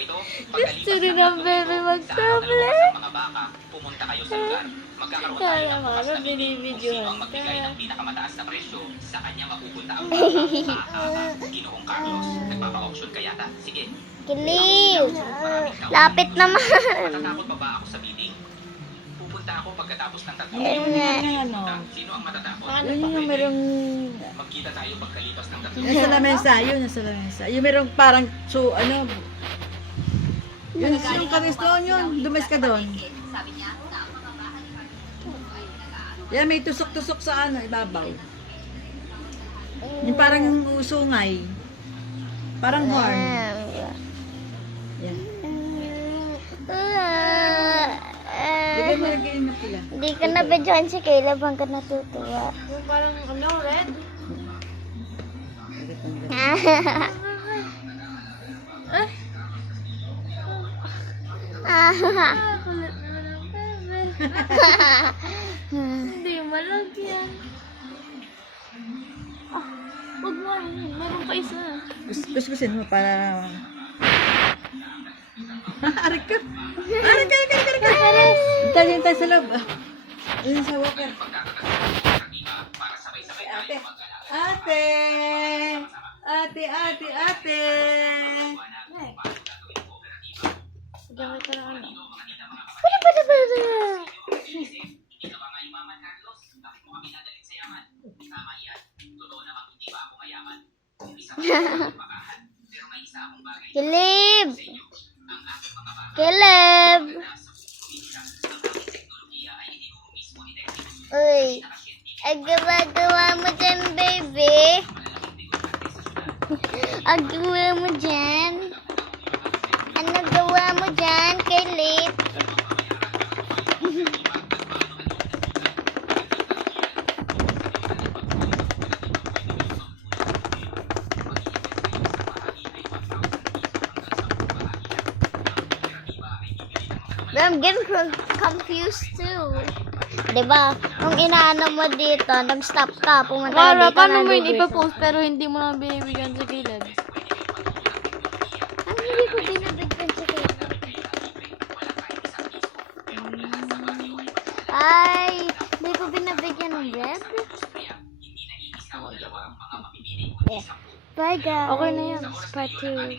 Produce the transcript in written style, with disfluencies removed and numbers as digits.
ito? Gusto rin ang bebe mag-tablet. Mga baka, pumunta kayo sa lugar. Magkakaroon tayo Kala ng mo, bukas na meeting kung sino binibidyohan ang magbigay ka. ng pinakamataas na presyo. Sa kanya mapupunta ang baka. Ginoong Carlos, nagpapa-auction ka yata? Sige. Kiliw. Lapit naman. Matatakot pa ba ako sa meeting? Pupunta ako pagkatapos ng 3 Ayun nga. Ano? Sino ang matatakot? Yun yung merong Magkita tayo pagkalipas ng 3 nasa lamesa, yun nasa lamesa. Yung merong parang ano, yun yung kamis doon yun, dumis ka doon. Yan, may tusok-tusok sa ano, ibabaw. Yung parang usungay. Parang horn. Yan. Lagay mo lagay na pila. Hindi ka na bedyohan si Caleb hanggang natutuwa. Yung parang ano, red? Ah. Kulit naman ang bebe. Hindi malagyan. Huwag mo, meron pa isa. Kuskusin mo para... Arik ka! Arik ka! Arik ka! Tayo tayo sa loob. Ayun sa walker. Ate! Ate! Ate! Ate! Ate! Gamit ka lang ano. Caleb! Caleb! Uy! Ang gawa mo dyan, baby? Ang gawa mo dyan? Ano gawa mo dyan, Caleb? I'm getting confused too. Diba? Nung inaano mo dito, nag-stop ka, pumunta ka Para, dito, paano mo yun nandito. ipapost pero hindi mo na binibigyan sa Caleb? Ang hindi ko binabigyan sa Caleb. Ay, hindi ko binabigyan ng web. Bye guys. Okay na yan. Part 2.